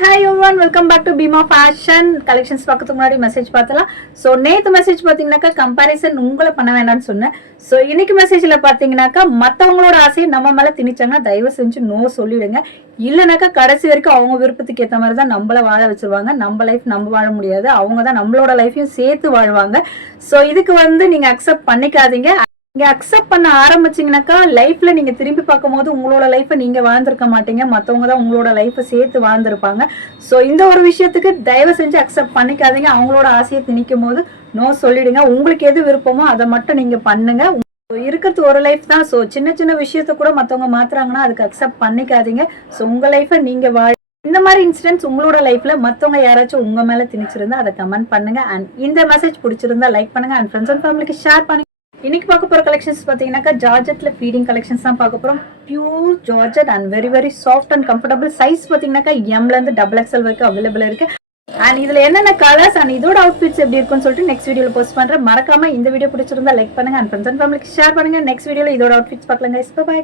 Hi everyone, welcome back to Bheema fashion collections. பார்க்கறதுக்கு முன்னாடி message பார்த்தலாம். ஸோ நேற்று மெசேஜ் பார்த்தீங்கன்னாக்கா கம்பாரிசன் உங்களை பண்ண வேண்டாம்னு சொன்னேன். ஸோ இன்னைக்கு மெசேஜில் பார்த்தீங்கன்னாக்கா மற்றவங்களோட ஆசையை நம்ம மேலே திணிச்சாங்கன்னா தயவு செஞ்சு நோ சொல்லிவிடுங்க. இல்லைனாக்கா கடைசி வரைக்கும் அவங்க விருப்பத்துக்கு ஏற்ற மாதிரி தான் நம்மள வாழ வச்சிருவாங்க. நம்ம லைஃப் நம்ம வாழ முடியாது, அவங்க தான் நம்மளோட லைஃபையும் சேர்த்து வாழ்வாங்க. ஸோ இதுக்கு நீங்கள் அக்செப்ட் பண்ணிக்காதீங்க. நீங்க அக்செப்ட் பண்ண ஆரம்பிச்சீங்கன்னாக்கா லைஃப்ல நீங்க திரும்பி பார்க்கும்போது உங்களோட லைஃபை நீங்க வாழ்ந்திருக்க மாட்டீங்க, மற்றவங்க தான் உங்களோட லைஃபை சேர்த்து வாழ்ந்திருப்பாங்க. ஸோ இந்த ஒரு விஷயத்துக்கு தயவு செஞ்சு அக்செப்ட் பண்ணிக்காதீங்க. அவங்களோட ஆசையை திணிக்கும் போது நோ சொல்லிடுங்க. உங்களுக்கு எது விருப்பமோ அதை மட்டும் நீங்க பண்ணுங்க. இருக்கிறது ஒரு லைஃப் தான். ஸோ சின்ன சின்ன விஷயத்த கூட மற்றவங்க மாத்துறாங்கன்னா அதுக்கு அக்செப்ட் பண்ணிக்காதீங்க. ஸோ உங்க லைஃபை நீங்க வாழ. இந்த மாதிரி இன்சிடென்ட்ஸ் உங்களோட லைஃப்ல மற்றவங்க யாராச்சும் உங்க மேல திணிச்சிருந்தா அதை கமெண்ட் பண்ணுங்க. அண்ட் இந்த மெசேஜ் பிடிச்சிருந்தா லைக் பண்ணுங்க அண்ட் ஃப்ரெண்ட்ஸ் அண்ட் ஃபேமிலிக்கு ஷேர் பண்ணுங்க. இன்னைக்கு பார்க்க போற கலெக்ஷன்ஸ் பாத்தீங்கன்னாக்கா ஜார்ஜெட்ல ஃபீடிங் கலெக்ஷன்ஸ் தான் பார்க்க போறோம். Pure georgette and very very soft and comfortable. Size பாத்தீங்கன்னாக்கா எம்ல இருந்து XXL வரைக்கும் அவைலபிள் இருக்கு. அண்ட் இதுல என்னென்ன கலர்ஸ் அண்ட் இதோட அவுட்ஃபிட்ஸ் எப்படி இருக்குன்னு சொல்லிட்டு நெக்ஸ்ட் வீடியோல போஸ்ட் பண்றேன். மறக்காம இந்த வீடியோ பிடிச்சிருந்தா லைக் பண்ணுங்க அண்ட் ஃப்ரெண்ட்ஸ் அண்ட் ஃபேமிலிக்கு ஷேர் பண்ணுங்க. நெக்ஸ்ட் வீடியோல இதோட அவுட்ஃபிட்ஸ் பார்க்கலாம். பை.